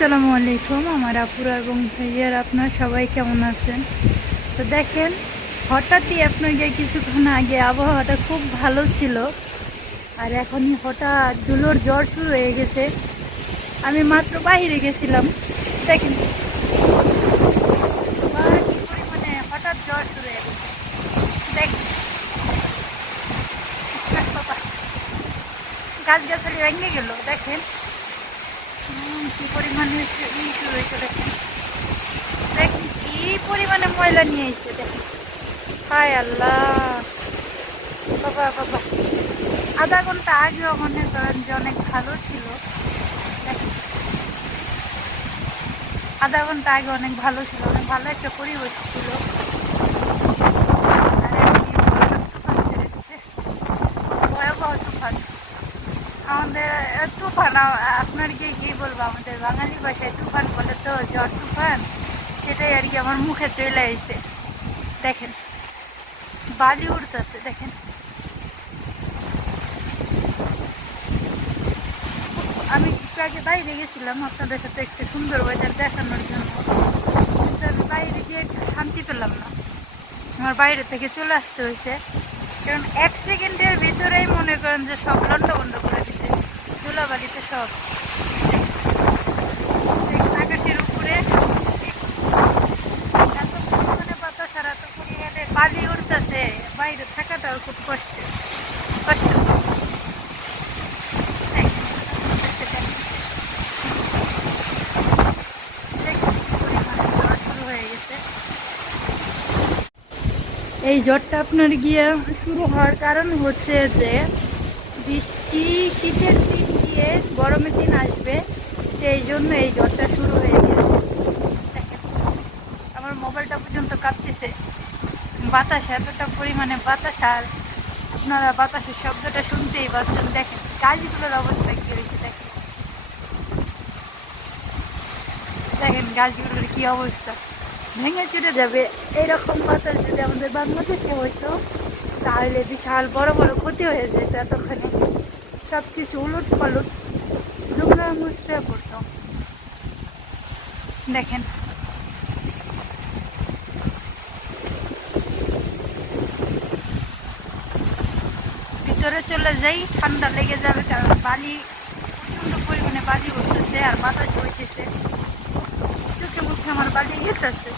আসসালামু আলাইকুম আমার আপুরা এবং ভাইয়ার, আপনারা সবাই কেমন আছেন? তো দেখেন, হঠাৎই আপনাকে কিছুক্ষণ আগে আবহাওয়াটা খুব ভালো ছিল, আর এখনই হঠাৎ ধুলোর ঝড় শুরু হয়ে গেছে। আমি মাত্র বাইরে গেছিলাম, দেখেন কি পরিমাণে হঠাৎ ঝড় শুরু হয়ে গেছে। দেখেন গাছগাছালি ভেঙে গেল, দেখেন কি পরিমাণে শুরু হয়েছে। দেখেন দেখেন কি পরিমাণে ময়লা নিয়ে এসেছে, দেখেন। হায় আল্লাহ, বাবা বাবা, আধা ঘন্টা আগেও মনে করেন যে অনেক ভালো ছিল। দেখেন আধা ঘন্টা আগে অনেক ভালো ছিল, অনেক ভালো একটা পরিবেশ ছিল। আর এখন কি ভয়ানক তুফান ছেড়ে দিচ্ছে, ভয়াবহ তুফান। আমাদের তুফান আপনার কি বলবো, আমাদের বাঙালি ভাষায় তুফান বলে তো, ঝড় তুফান, সেটাই আর কি আমার মুখে চলে আইছে। দেখেন বালি উড়তেছে, দেখেন। আমি একটু আগে বাইরে গেছিলাম আপনাদের সাথে একটু সুন্দর ওয়েদার দেখানোর জন্য, কিন্তু আমি বাইরে গিয়ে একটু শান্তি পেলাম না। আমার বাইরে থেকে চলে আসতে হয়েছে, কারণ 1 সেকেন্ডের ভিতরেই মনে করেন যে সব লন্ডভন্ড করে দিছে, ধুলাবালিতে সব। আকাশের উপরে এত পরিমাণে বাতাস আর এত পরিমাণে বালি উঠতেছে, বাইরে থাকাটাও খুব কষ্ট কষ্ট। শুরু হয়ে গেছে। এই জ্বরটা আপনার গিয়ে শুরু হওয়ার কারণ হচ্ছে যে বৃষ্টি, শীতের দিন দিয়ে গরমের দিন আসবে, সেই জন্য এই জ্বরটা শুরু হয়ে গেছে। দেখেন আমার মোবাইলটা পর্যন্ত কাঁপতেছে, বাতাস এতটা পরিমাণে বাতাস, আর আপনারা বাতাসের শব্দটা শুনতেই পাচ্ছেন। দেখেন গাছগুলোর অবস্থা কি হয়েছে, দেখেন দেখেন গাছগুলোর কি অবস্থা, ভেঙে চুরে যাবে। এইরকম বাতাস যদি আমাদের বাংলাদেশে হইতো তাহলে বিশাল বড় বড় ক্ষতি হয়ে যেত, এতখানি সব কিছু উলট পালট দুমড়া মুচড়ে পড়তো। দেখেন ভিতরে চলে যাই, ঠান্ডা লেগে যাবে, কারণ বালি প্রচন্ড পরিমাণে বালি উঠতেছে আর বাতাস হইতেছে, চোখে মুখে আমার বালি যেতেছে।